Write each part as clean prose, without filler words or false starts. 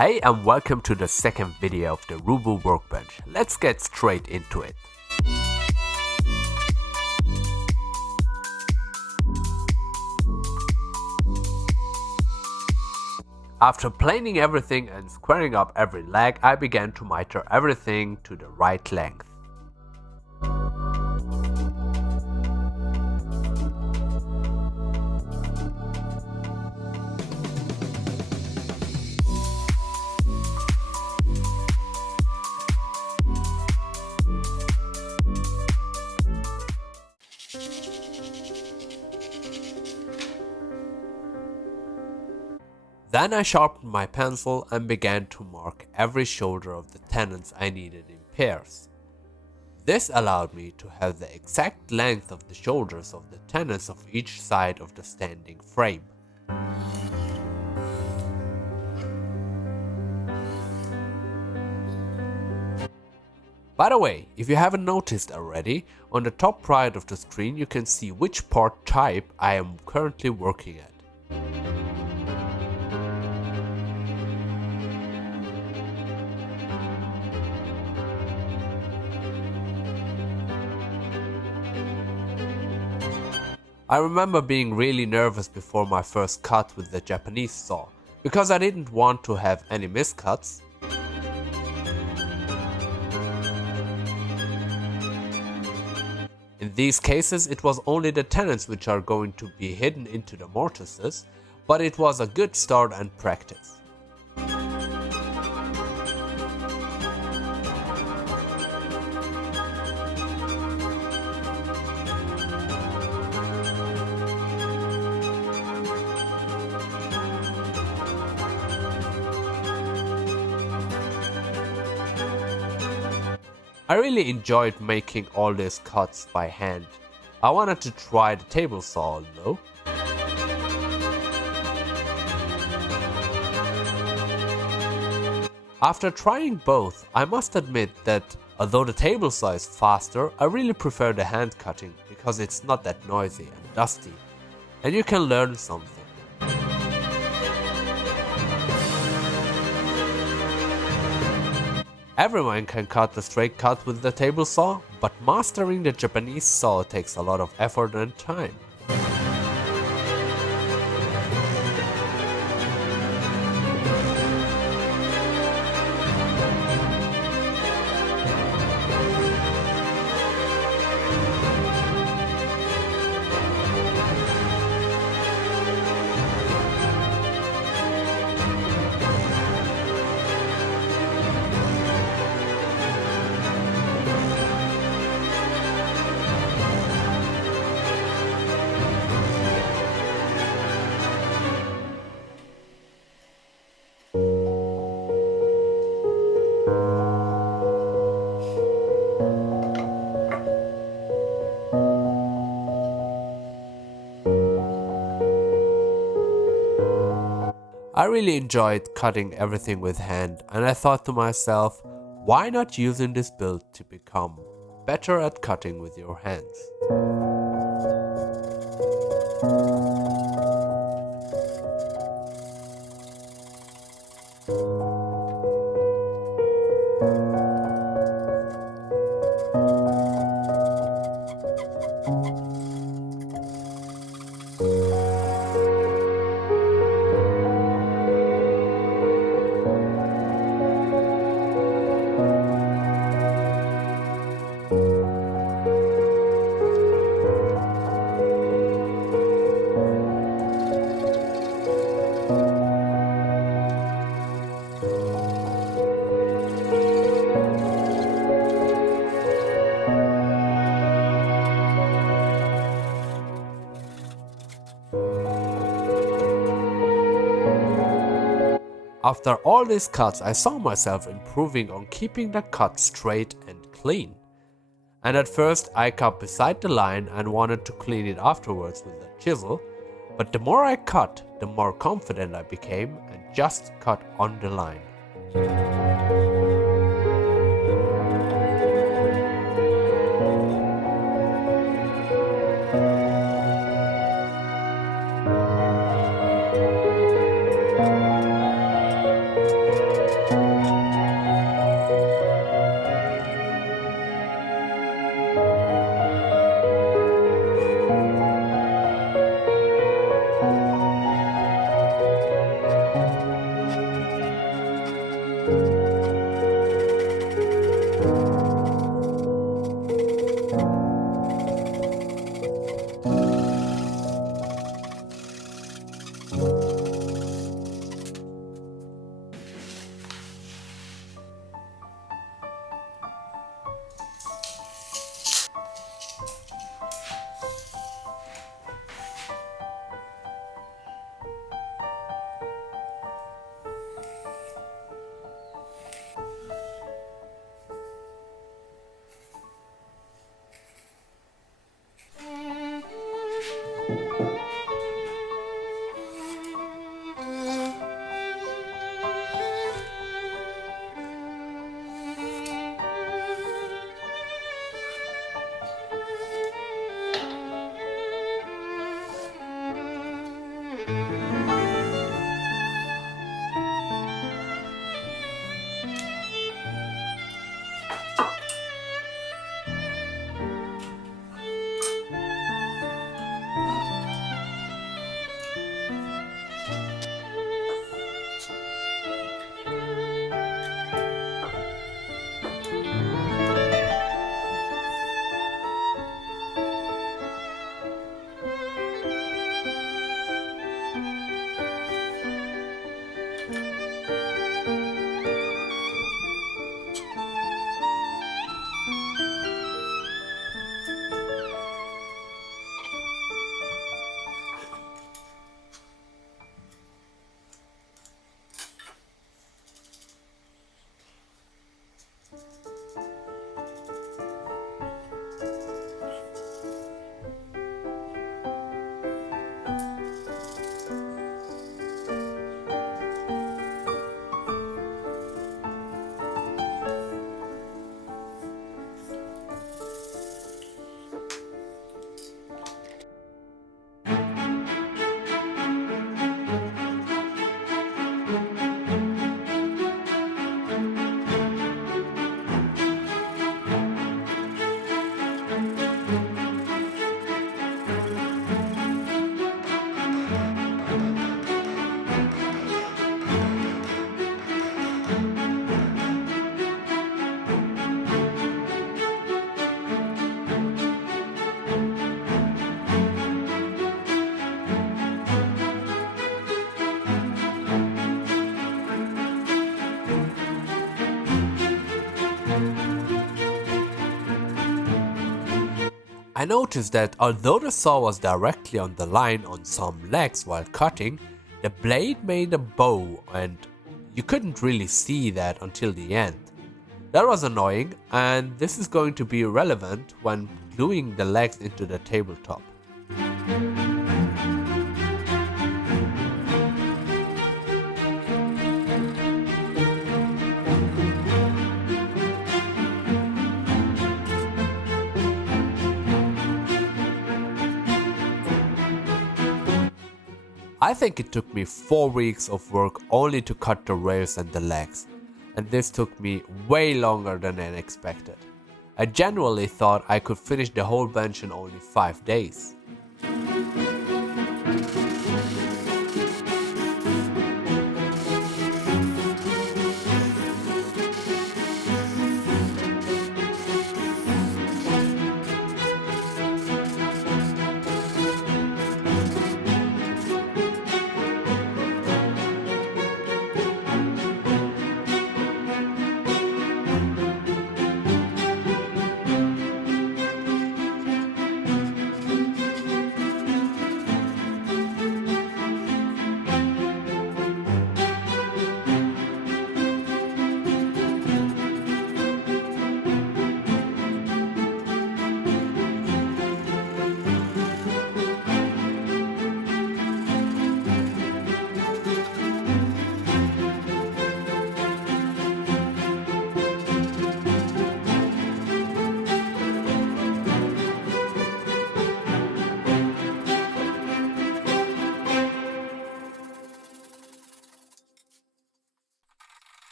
Hey and welcome to the second video of the Roubo Workbench. Let's get straight into it. After planing everything and squaring up every leg, I began to miter everything to the right length. Then I sharpened my pencil and began to mark every shoulder of the tenons I needed in pairs. This allowed me to have the exact length of the shoulders of the tenons of each side of the standing frame. By the way, if you haven't noticed already, on the top right of the screen you can see which part type I am currently working at. I remember being really nervous before my first cut with the Japanese saw, because I didn't want to have any miscuts. In these cases it was only the tenons which are going to be hidden into the mortises, but it was a good start and practice. I really enjoyed making all these cuts by hand. I wanted to try the table saw though. After trying both, I must admit that although the table saw is faster, I really prefer the hand cutting because it's not that noisy and dusty, and you can learn something. Everyone can cut the straight cut with the table saw, but mastering the Japanese saw takes a lot of effort and time. I really enjoyed cutting everything with hand, and I thought to myself, why not using this build to become better at cutting with your hands? After all these cuts, I saw myself improving on keeping the cut straight and clean. And at first I cut beside the line and wanted to clean it afterwards with a chisel, but the more I cut, the more confident I became and just cut on the line. I noticed that although the saw was directly on the line on some legs while cutting, the blade made a bow and you couldn't really see that until the end. That was annoying, and this is going to be relevant when gluing the legs into the tabletop. I think it took me 4 weeks of work only to cut the rails and the legs, and this took me way longer than I expected. I genuinely thought I could finish the whole bench in only 5 days.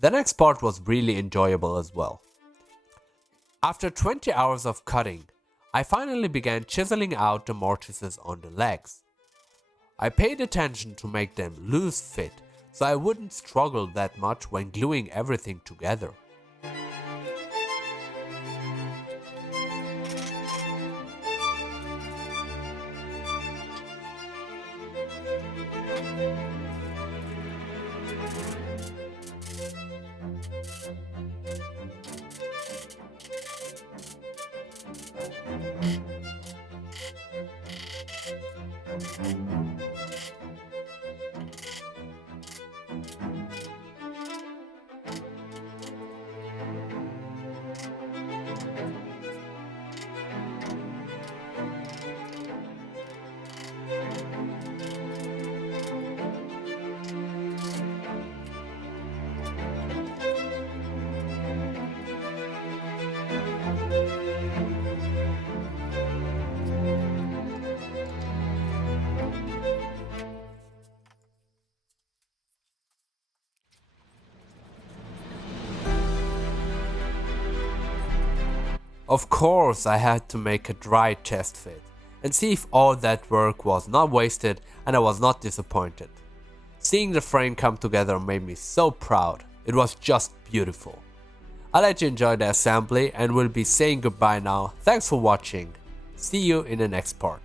The next part was really enjoyable as well. After 20 hours of cutting, I finally began chiseling out the mortises on the legs. I paid attention to make them loose fit so I wouldn't struggle that much when gluing everything together. Of course, I had to make a dry test fit and see if all that work was not wasted, and I was not disappointed. Seeing the frame come together made me so proud. It was just beautiful. I'll let you enjoy the assembly and will be saying goodbye now. Thanks for watching. See you in the next part.